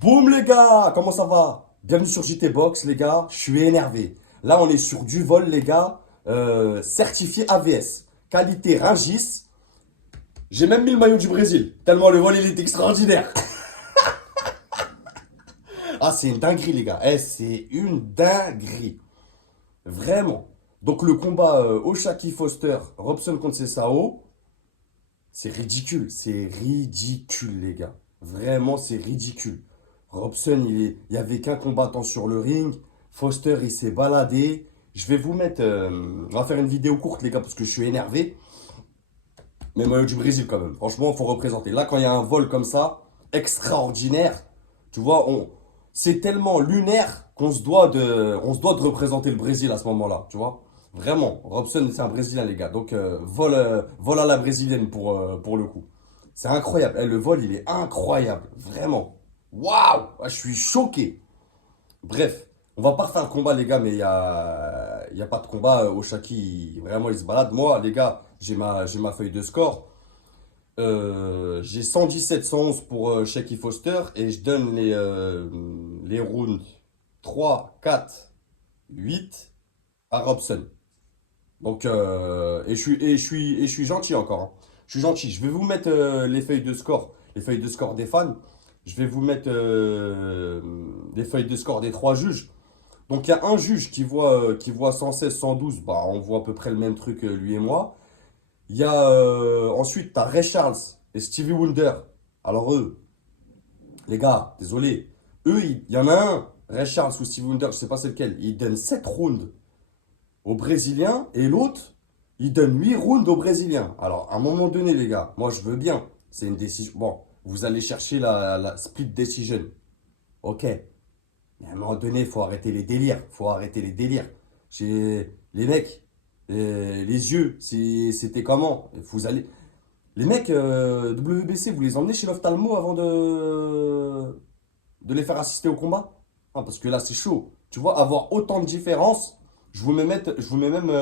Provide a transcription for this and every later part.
Boum les gars, comment ça va? Bienvenue sur JT Box les gars, je suis énervé. Là on est sur du vol les gars, certifié AVS, qualité Rungis. J'ai même mis le maillot du Brésil, tellement le vol il est extraordinaire. Ah c'est une dinguerie les gars, c'est une dinguerie. Vraiment. Donc le combat Oshaki Foster, Robson contre Cesao, c'est ridicule les gars. Vraiment c'est ridicule. Robson, il y avait qu'un combattant sur le ring. Foster, il s'est baladé. Je vais vous mettre. On va faire une vidéo courte, les gars, parce que je suis énervé. Mais maillot du Brésil, quand même. Franchement, il faut représenter. Là, quand il y a un vol comme ça, extraordinaire, tu vois, c'est tellement lunaire on se doit de représenter le Brésil à ce moment-là, tu vois. Vraiment. Robson, c'est un Brésilien, les gars. Donc, vol à la brésilienne pour le coup. C'est incroyable. Le vol, il est incroyable. Vraiment. Waouh! Ah, je suis choqué. Bref, on va pas refaire le combat, les gars, mais il y a pas de combat. Oshaki, vraiment, il se balade. Moi, les gars, j'ai ma feuille de score. J'ai 117-111 pour Shaky Foster et je donne les rounds 3, 4, 8 à Robson. Donc, et je suis gentil encore, hein. Je suis gentil. Je vais vous mettre les feuilles de score des fans. Je vais vous mettre les feuilles de score des trois juges. Donc, il y a un juge qui voit 116, 112. Bah, on voit à peu près le même truc, lui et moi. Il y a ensuite, tu as Ray Charles et Stevie Wonder. Alors, eux, les gars, désolé. Eux, il y en a un, Ray Charles ou Stevie Wonder, je sais pas c'est lequel. Ils donnent 7 rounds aux Brésiliens et l'autre, il donne 8 rounds aux Brésiliens. Alors, à un moment donné, les gars, moi je veux bien. C'est une décision. Bon, vous allez chercher la split decision. Ok. Mais à un moment donné, il faut arrêter les délires. Faut arrêter les délires. Les mecs, les yeux, c'était comment? Vous allez. Les mecs, WBC, vous les emmenez chez l'ophtalmo avant de les faire assister au combat? Ah, parce que là, c'est chaud. Tu vois, avoir autant de différences, je vous mets même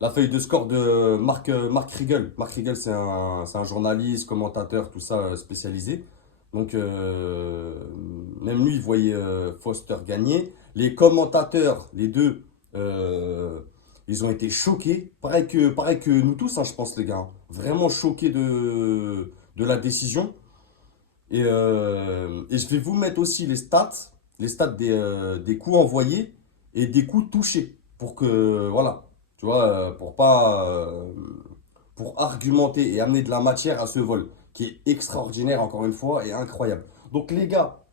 la feuille de score de Mark Riegel. Mark Riegel, c'est un journaliste, commentateur, tout ça spécialisé. Donc, même lui, il voyait Foster gagner. Les commentateurs, les deux, euh, ils ont été choqués. Pareil que nous tous, hein, je pense, les gars, hein. Vraiment choqués de la décision. Et je vais vous mettre aussi les stats des coups envoyés et des coups touchés. Pour que, voilà, tu vois, pour argumenter et amener de la matière à ce vol, qui est extraordinaire, encore une fois, et incroyable. Donc, les gars,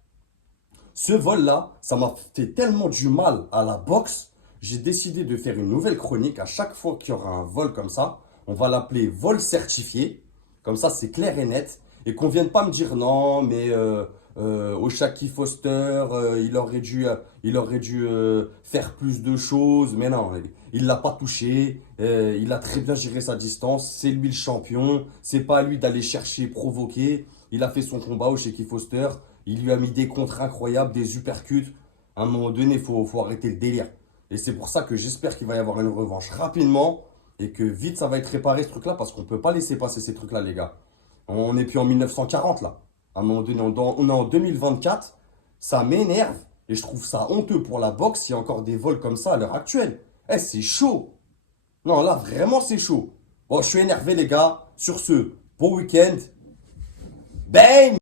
ce vol-là, ça m'a fait tellement du mal à la boxe, j'ai décidé de faire une nouvelle chronique. À chaque fois qu'il y aura un vol comme ça, on va l'appeler vol certifié. Comme ça, c'est clair et net. Et qu'on vienne pas me dire non, mais Oshaki Foster, il aurait dû faire plus de choses. Mais non, il l'a pas touché. Il a très bien géré sa distance. C'est lui le champion. C'est pas à lui d'aller chercher, provoquer. Il a fait son combat, Oshaki Foster. Il lui a mis des contres incroyables, des uppercuts. À un moment donné, il faut arrêter le délire. Et c'est pour ça que j'espère qu'il va y avoir une revanche rapidement et que vite ça va être réparé ce truc-là parce qu'on ne peut pas laisser passer ces trucs-là, les gars. On n'est plus en 1940 là. À un moment donné, on est en 2024. Ça m'énerve et je trouve ça honteux pour la boxe. Il y a encore des vols comme ça à l'heure actuelle. C'est chaud. Non, là, vraiment, c'est chaud. Bon, je suis énervé, les gars. Sur ce, bon week-end. Bang!